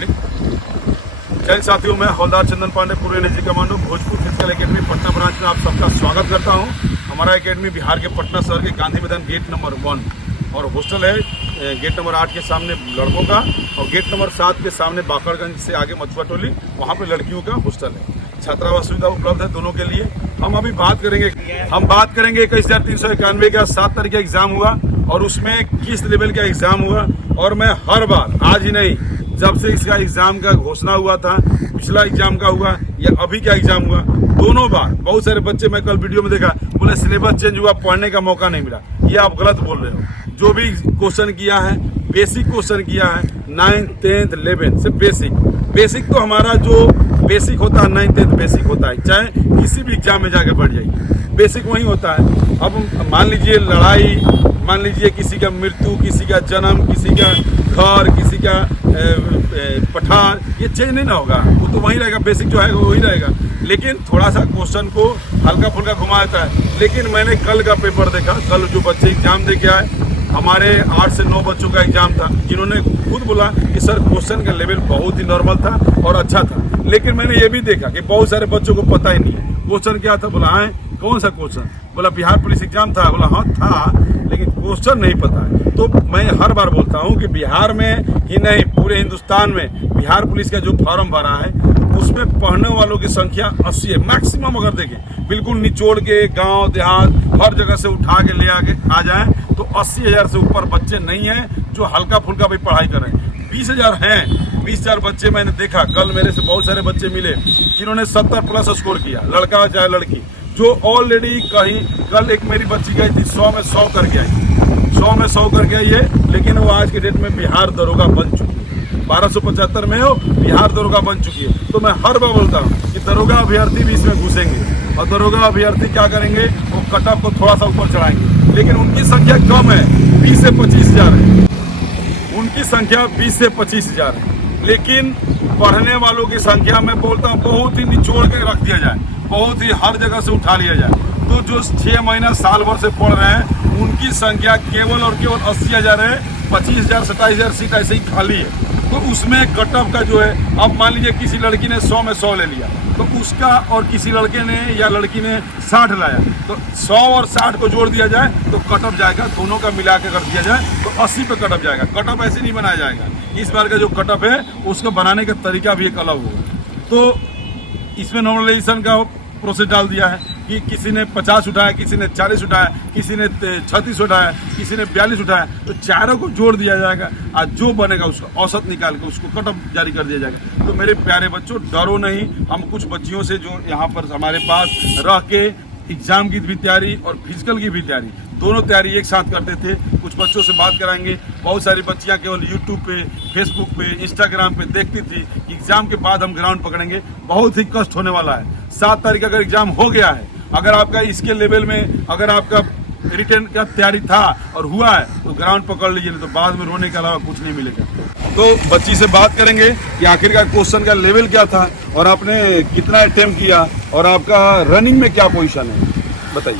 जय साथियों, मैं हवलदार चंदन पांडे, पूर्व NSG commando, Bhojpur physical academy Patna branch में आप सबका स्वागत करता हूं। हमारा एकेडमी बिहार के पटना शहर के गांधी मैदान गेट नंबर 1 और हॉस्टल है गेट नंबर 8 के सामने लड़कों का और गेट नंबर 7 के सामने बाकरगंज से आगे मछुआ टोली, वहाँ पे लड़कियों का हॉस्टल है। छात्रावास सुविधा उपलब्ध है दोनों के लिए। हम अभी बात करेंगे 21,391 का 7 तारीख का एग्जाम हुआ और उसमें किस लेवल का एग्जाम हुआ। और मैं हर बार, आज ही नहीं, जब से इसका एग्जाम का घोषणा हुआ था, पिछला एग्जाम का हुआ या अभी का एग्जाम हुआ, दोनों बार बहुत सारे बच्चे, मैं कल वीडियो में देखा, बोले सिलेबस चेंज हुआ, पढ़ने का मौका नहीं मिला। ये आप गलत बोल रहे हो। जो भी क्वेश्चन किया है, बेसिक क्वेश्चन किया है, 9th 10th 11th से बेसिक तो हमारा जो बेसिक होता है 9th 10th बेसिक होता है, चाहे किसी भी एग्जाम में जाके बढ़ जाइए, बेसिक वही होता है। अब मान लीजिए लड़ाई, मान लीजिए किसी का मृत्यु, किसी का जन्म, किसी का घर, किसी का पठार, ये चेंज नहीं ना होगा, वो तो वही रहेगा, बेसिक जो है वो वही रहेगा, लेकिन थोड़ा सा क्वेश्चन को हल्का फुल्का घुमा देता है। लेकिन मैंने कल का पेपर देखा, कल जो बच्चे एग्जाम दे के आए, हमारे 8 से 9 बच्चों का एग्जाम था, जिन्होंने खुद बोला कि सर क्वेश्चन का लेवल बहुत ही नॉर्मल था और अच्छा था। लेकिन मैंने ये भी देखा कि बहुत सारे बच्चों को पता ही नहीं है क्वेश्चन क्या था। बोला है कौन सा क्वेश्चन, बोला बिहार पुलिस एग्जाम था, बोला हाँ था, लेकिन क्वेश्चन नहीं पता है। तो मैं हर बार बोलता हूँ कि बिहार में ही नहीं, पूरे हिंदुस्तान में बिहार पुलिस का जो फॉर्म भरा है उसमें पढ़ने वालों की संख्या 80 है मैक्सिमम। अगर देखें बिल्कुल निचोड़ के गांव देहात हर जगह से उठा के ले आके आ जाएं तो 80,000 से ऊपर बच्चे नहीं हैं जो हल्का फुल्का भी पढ़ाई कर रहे हैं। 20,000 हैं, 20,000 बच्चे मैंने देखा। कल मेरे से बहुत सारे बच्चे मिले जिन्होंने 70+ स्कोर किया, लड़का चाहे लड़की, जो ऑलरेडी कहीं, कल एक मेरी बच्ची गई थी 100 में 100 करके आई, 100 में 100 करके आई है, लेकिन वो आज के डेट में बिहार दरोगा बन चुकी है। 1275 में हो बिहार दरोगा बन चुकी है। तो मैं हर बार बोलता हूँ कि दरोगा अभ्यर्थी भी इसमें घुसेंगे और दरोगा अभ्यर्थी क्या करेंगे, वो कट ऑफ को थोड़ा सा ऊपर चढ़ाएंगे, लेकिन उनकी संख्या कम है, 20 से 25,000 है, उनकी संख्या 20 से 25,000 है। लेकिन पढ़ने वालों की संख्या मैं बोलता हूँ बहुत ही निचोड़ के रख दिया जाए, बहुत ही हर जगह से उठा लिया जाए। तो जो 6 महीना साल भर से पढ़ रहे हैं उनकी संख्या केवल और केवल 80,000 है। 25,000 27,000 सीट ऐसे ही खाली है। तो उसमें कट ऑफ का जो है, अब मान लीजिए किसी लड़की ने 100 में 100 ले लिया, तो उसका, और किसी लड़के ने या लड़की ने 60 लाया, तो 100 और 60 को जोड़ दिया जाए तो कट ऑफ जाएगा, दोनों का मिला के कर दिया जाए तो 80 पे कट ऑफ जाएगा। कट ऑफ ऐसे नहीं बनाया जाएगा। इस बार का जो कट ऑफ है उसको बनाने का तरीका भी एक अलग होगा। तो इसमें नॉर्मलाइजेशन का प्रोसेस डाल दिया है कि किसी ने 50 उठाया, किसी ने 40 उठाया, किसी ने 36 उठाया, किसी ने 42 उठाया, तो चारों को जोड़ दिया जाएगा। आज जो बनेगा उसका औसत निकाल के उसको कट ऑफ जारी कर दिया जाएगा। तो मेरे प्यारे बच्चों, डरो नहीं। हम कुछ बच्चियों से जो यहाँ पर हमारे पास रह के एग्जाम की भी तैयारी और फिजिकल की भी तैयारी, दोनों तैयारी एक साथ करते थे, कुछ बच्चों से बात कराएंगे। बहुत सारी बच्चियां केवल यूट्यूब पे, फेसबुक पे, इंस्टाग्राम पे देखती थी। एग्जाम के बाद हम ग्राउंड पकड़ेंगे, बहुत ही कष्ट होने वाला है। 7 तारीख अगर एग्जाम हो गया है, अगर आपका इसके लेवल में, अगर आपका रिटर्न का तैयारी था और हुआ है तो ग्राउंड पकड़ लीजिए, नहीं तो बाद में रोने के अलावा कुछ नहीं मिलेगा। तो बच्ची से बात करेंगे कि आखिरकार क्वेश्चन का लेवल क्या था और आपने कितना अटेम्प्ट किया और आपका रनिंग में क्या पोजीशन है, बताइए।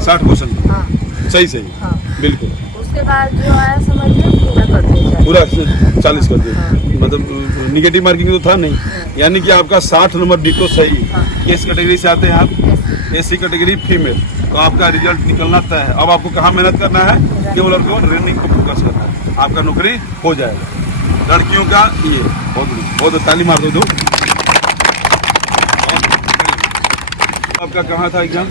60 क्वेश्चन हाँ। सही हाँ। बिल्कुल। उसके बाद जो आया समझ में पूरा कर दिया, पूरा 40 कर दिया। हाँ। मतलब निगेटिव मार्किंग तो था नहीं। हाँ। यानी कि आपका 60 नंबर डिटो सही। हाँ। किस कैटेगरी से आते हैं आप? SC category female. तो आपका रिजल्ट निकलना तय है। अब आपको कहाँ मेहनत करना है? केवल और केवल रनिंग को फोकस करना है, आपका नौकरी हो जाएगा। लड़कियों का ये बहुत ताली मार दो। आपका कहाँ था एग्जाम?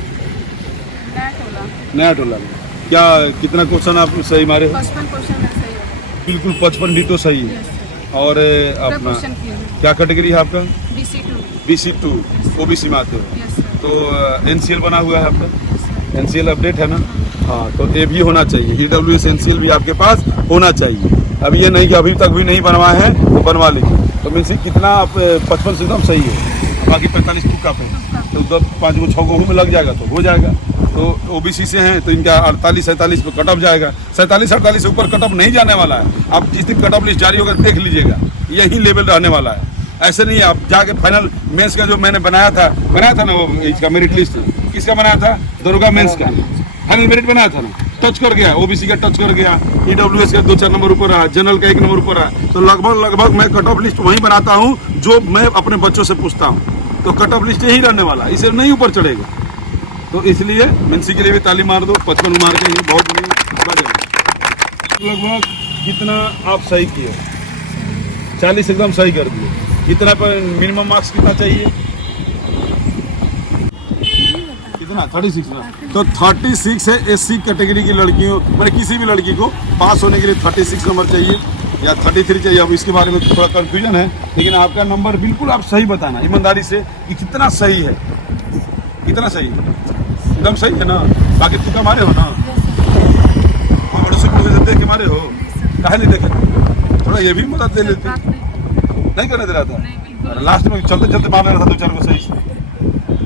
नया टोला में। क्या कितना क्वेश्चन आप सही मारे? 55 क्वेश्चन सही है। बिल्कुल 55 डिटो सही है। और अपना क्या कैटेगरी है आपका? BC2 OBC में आते हो। तो NCL बना हुआ है आपका? NCL अपडेट है ना? हाँ, तो ये भी होना चाहिए। EWS NCL भी आपके पास होना चाहिए। अब ये नहीं कि अभी तक भी नहीं बनवाए हैं तो बनवा लीजिए। तो मीन्स कितना आप 55 से एकदम सही है, बाकी 45 टुक्का पे, तो 5 को 6 को में लग जाएगा तो हो जाएगा। तो OBC से हैं तो इनका 48-47 पे कट ऑफ जाएगा। 47-48 से ऊपर कट ऑफ नहीं जाने वाला है। आप जिस दिन कट ऑफ लिस्ट जारी होगा देख लीजिएगा, यही लेवल रहने वाला है। ऐसे नहीं है आप जाके फाइनल मेंस का जो मैंने बनाया था ना, वो इसका मेरिट लिस्ट किसका बनाया था? दरोगा मेंस का फाइनल मेरिट बनाया था ना, टच कर गया, ओबीसी का टच कर गया, ईडब्ल्यूएस का 2-4 नंबर ऊपर रहा, जनरल का 1 नंबर ऊपर रहा, तो लगभग मैं कट ऑफ लिस्ट वही बनाता हूँ जो मैं अपने बच्चों से पूछता हूँ। तो कट ऑफ लिस्ट यही रहने वाला, इसे नहीं ऊपर चढ़ेगा। तो इसलिए मिन्सी के लिए भी ताली मार दो, 55 मार के, ये बहुत बढ़िया। लगभग कितना आप सही किए, 40 एकदम सही कर दिए। कितना पर मिनिमम मार्क्स कितना चाहिए, कितना 36 ना? तो 36 है एससी कैटेगरी की लड़कियों, मतलब किसी भी लड़की को पास होने के लिए 36 नंबर चाहिए या 33 चाहिए। अब इसके बारे में थोड़ा कंफ्यूजन है, लेकिन आपका नंबर बिल्कुल आप सही बताना ईमानदारी से कि कितना सही है, कितना सही है, एकदम सही है ना। बाकी तुक्का मारे हो ना, कोई बड़ों से देख के मारे हो, काहे नहीं देखे, थोड़ा ये भी मदद दे लेते, नहीं करने दे रहा था, लास्ट में चलते चलते मार रहा था 2-4 को सही से।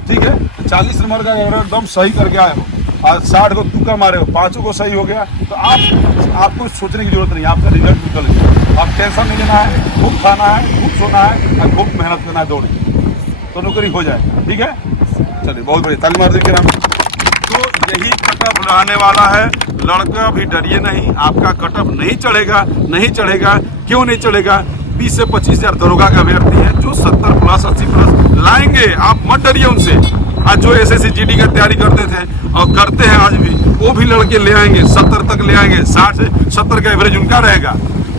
ठीक है, 40 नंबर का एकदम सही करके आए हो और 60 को तुक्का मारे हो, 5 को सही हो गया, तो आपको सोचने की जरूरत नहीं, आपका रिजल्ट निकल गया। आप टेंशन नहीं लेना है, खूब खाना है, खूब सोना है और खूब मेहनत करना है, दौड़ तो नौकरी हो जाए। ठीक है, चलिए बहुत बढ़िया, ताली मार दीजिए नाम। तो यही कटअप रहने वाला है, लड़का भी डरिए नहीं, आपका कटअप नहीं चढ़ेगा, नहीं चढ़ेगा। क्यों नहीं चढ़ेगा? 20 से 25 हजार दरोगा का अभ्यर्थी है जो 70 प्लस 80 प्लस लाएंगे, आप मत डरिए उनसे। आज जो एसएससी जीडी का तैयारी करते थे और करते हैं आज भी, वो भी लड़के ले आएंगे, 70 तक ले आएंगे, 60 से 70 का एवरेज उनका रहेगा।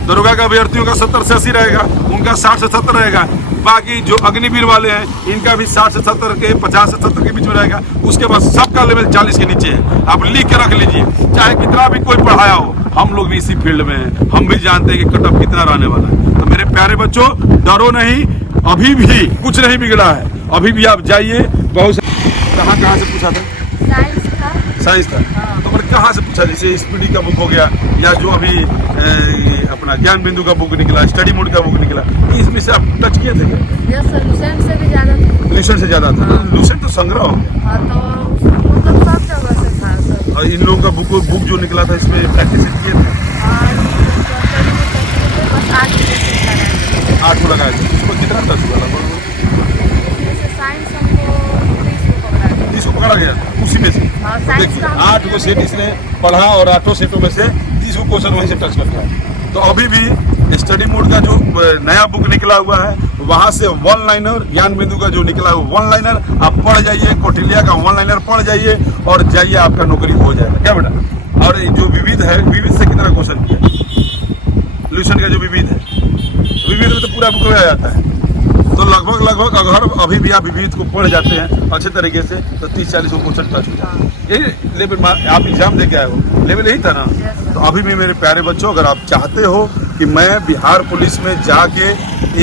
दरोगा का अभ्यर्थियों का 70 से 80 रहेगा, उनका 60 से 70 रहेगा। बाकी जो अग्निवीर वाले हैं इनका भी 60 से 70 के 50 से 70 के बीच में रहेगा। उसके बाद सबका लेवल 40 के नीचे है। आप लिख के रख लीजिए, चाहे कितना भी कोई पढ़ाया हो, हम लोग भी इसी फील्ड में हैं, हम भी जानते हैं कि कटअप कितना रहने वाला है। तो मेरे प्यारे बच्चों, डरो नहीं, अभी भी कुछ नहीं बिगड़ा है, अभी भी आप जाइए। बहुत कहाँ से पूछा था? साइंस था। तो मैंने कहाँ से पूछा, जैसे स्पीडी का बुक हो गया या जो अभी अपना ज्ञान बिंदु का बुक निकला, स्टडी मोड का बुक निकला, इसमें से आप टच किए थे क्या? यस सर, लूसेंट से भी ज्यादा था। लूसेंट से ज्यादा था? लूसेंट तो संग्रह हो गया। हाँ, तो मतलब सब जगह से था सर। और इन लोगों का बुक जो निकला था, इसमें प्रैक्टिस किए थे? 8 को लगाए थे। उसको कितना टच हुआ लगभग? साइंस हमको 30 को पकड़ा गया उसी में से। देखिए 8 को सेट इसने पढ़ा और 8 सेटों में से 30 को क्वेश्चन वहीं से टच कर गया। तो अभी भी स्टडी मोड का जो नया बुक निकला हुआ है, वहां से वन लाइनर, ज्ञान बिंदु का जो निकला है वन लाइनर आप पढ़ जाइए, कौटिल्य का वन लाइनर पढ़ जाइए और जाइए, आपका नौकरी हो जाएगा। क्या बेटा? और जो विविध है, विविध से कितना क्वेश्चन किया? लूसेंट का जो विविध है, विविध में तो पूरा बुक आ जाता है। तो लगभग अगर अभी भी आप विविध को पढ़ जाते हैं अच्छे तरीके से, तो 30-40 को क्वेश्चन टच हो जाता है। यही लेवल आप एग्जाम देके आए हो, लेवल यही था ना। तो अभी भी मेरे प्यारे बच्चों, अगर आप चाहते हो कि मैं बिहार पुलिस में जाके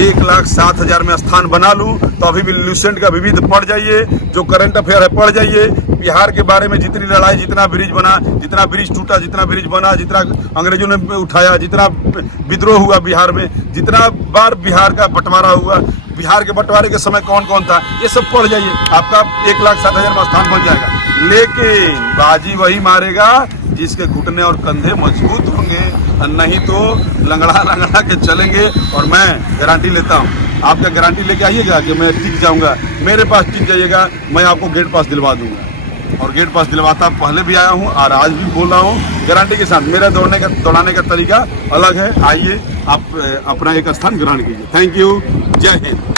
1,07,000 में स्थान बना लूं, तो अभी भी लूसेंट का विविध पढ़ जाइए, जो करंट अफेयर है पढ़ जाइए। बिहार के बारे में जितनी लड़ाई, जितना ब्रिज बना, जितना ब्रिज टूटा, जितना ब्रिज बना, जितना अंग्रेजों ने उठाया, जितना विद्रोह हुआ बिहार में, जितना बार बिहार का बंटवारा हुआ, बिहार के बंटवारे के समय कौन कौन था, ये सब पढ़ जाइए, आपका 1,07,000 में स्थान बन जाएगा। लेकिन बाजी वही मारेगा जिसके घुटने और कंधे मजबूत होंगे, और नहीं तो लंगड़ा के चलेंगे। और मैं गारंटी लेता हूँ, आपका गारंटी लेके आइएगा कि मैं टिक जाऊंगा, मेरे पास टिक जाइएगा, मैं आपको गेट पास दिलवा दूंगा। और गेट पास दिलवाता पहले भी आया हूँ और आज भी बोल रहा हूँ गारंटी के साथ। मेरा दौड़ाने का तरीका अलग है। आइए, आप अपना एक स्थान ग्रहण कीजिए। थैंक यू, जय हिंद।